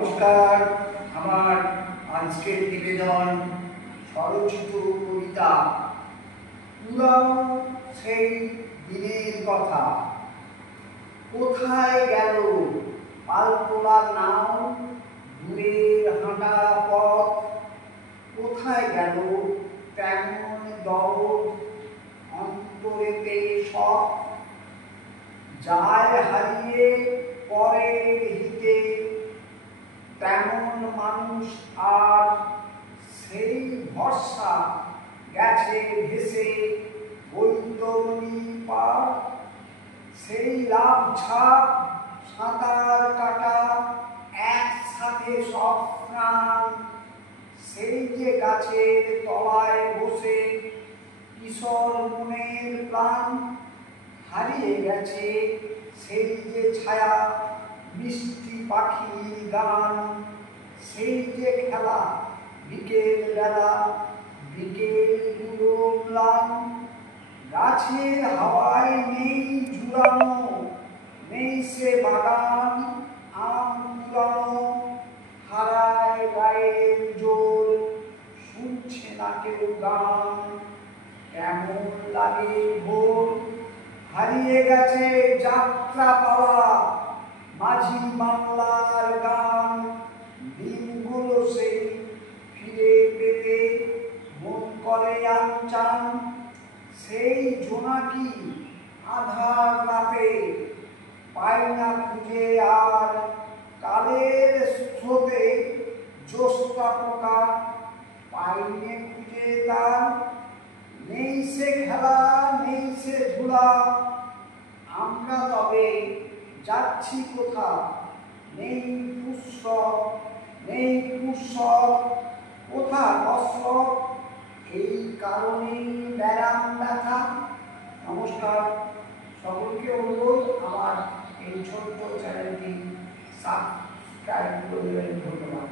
নমস্কার। আমার আজকের নিবেদন স্বরচিত কবিতা পুরানো সেই দিনের কথা। কোথায় গেল পালতোলা নাও, দূরের হাঁটা পথ? কোথায় গেল তেমন দরদ, অন্তরেতে সব? যায় হারিয়ে পরের হিতে তেমন মানুষ আর সেই ভরসা গেছে ভেসে বৈতরণী পার। সেই লাভ ঝাঁপ সাঁতার কাটা একসাথে সব প্রাণ, সেই যে গাছের তলায় বসে কিশোর মনের প্রাণ। হারিয়ে গেছে সেই যে ছায়া মিষ্টি পাখির গান, সেই যে খেলা বিকেল বেলা বিকেলগুলো ম্লান। গাছের হাওয়ায় নেই ঝুলানো, নেই সে বাগান আম কুড়ানো। হারায় গায়ের জোর, শুনছে না কেউ গান। কেমন লাগে ভোর, হারিয়ে গেছে যাত্রা পালা মাঝি বাংলার গান। দিনগুলো সেই ফিরে পেতে মন করে আনচান। সেই জোনাকি আধার রাতে পায় না খুঁজে আর, কালের স্রোতে জ্যোৎস্না পোকা পাইনে খুঁজে তার। নেই সে খেলা নেই সে ধুলা, আমরা তবে যাচ্ছি কোথা? নেই পুষ্প নেই পুষ্প, কোথা কসরত? এই কারণেই ব্যায়াম ব্যথা। নমস্কার, সকলকে অনুরোধ আমার এই ছোট্ট চ্যানেলটি সাবস্ক্রাইব করবেন। ধন্যবাদ।